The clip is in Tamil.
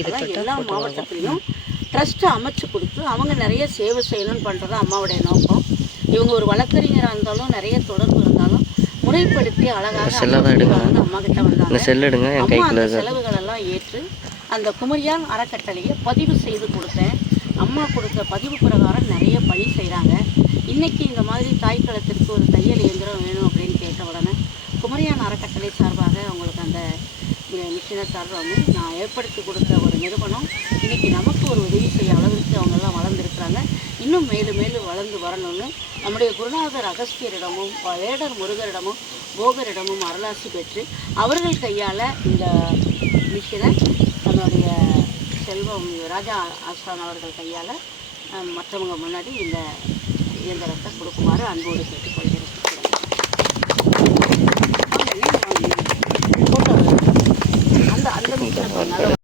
எல்லா மாவட்டத்துலேயும் ட்ரஸ்ட்டு அமைச்சு கொடுத்து அவங்க நிறைய சேவை செய்யணும்னு பண்ணுறது அம்மாவுடைய நோக்கம். இவங்க ஒரு வழக்கறிஞராக இருந்தாலும் நிறைய தொடர்பு இருந்தாலும் முறைப்படுத்தி அழகாக அம்மா கிட்ட வந்தாங்க. அம்மா அந்த செலவுகள் எல்லாம் ஏற்று அந்த குமரியான் அறக்கட்டளையை பதிவு செய்து கொடுத்தேன். அம்மா கொடுத்த பதிவு பிரகாரம் நிறைய பணி செய்கிறாங்க. இன்றைக்கி இந்த மாதிரி தாய்க்களத்திற்கு ஒரு தையல் இயந்திரம் வேணும் அப்படின்னு கேட்ட உடனே குமரியான் அறக்கட்டளை சார்பாக அவங்களுக்கு அந்த மிஷினை தர்றோம்னு நான் ஏற்படுத்தி கொடுத்த ஒரு நிறுவனம் இன்றைக்கி நமக்கு ஒரு உதவி செய்ய அளவுக்கு அவங்கெல்லாம் வளர்ந்துருக்குறாங்க. இன்னும் மேலும் மேலும் வளர்ந்து வரணும்னு நம்முடைய குருநாதர் அகஸ்தியரிடமும் வேடர் முருகரிடமும் போகரிடமும் அருளாசி பெற்று அவர்கள் கையால் இந்த மிஷினை நம்மளுடைய செல்வம் ராஜா ஆஸ்தான் அவர்கள் கையால் மற்றவங்க முன்னாடி இந்த இயந்திரத்தை கொடுக்குமாறு அன்போடு கேட்டுக்கொள்கிறேன். அந்த மிஷினை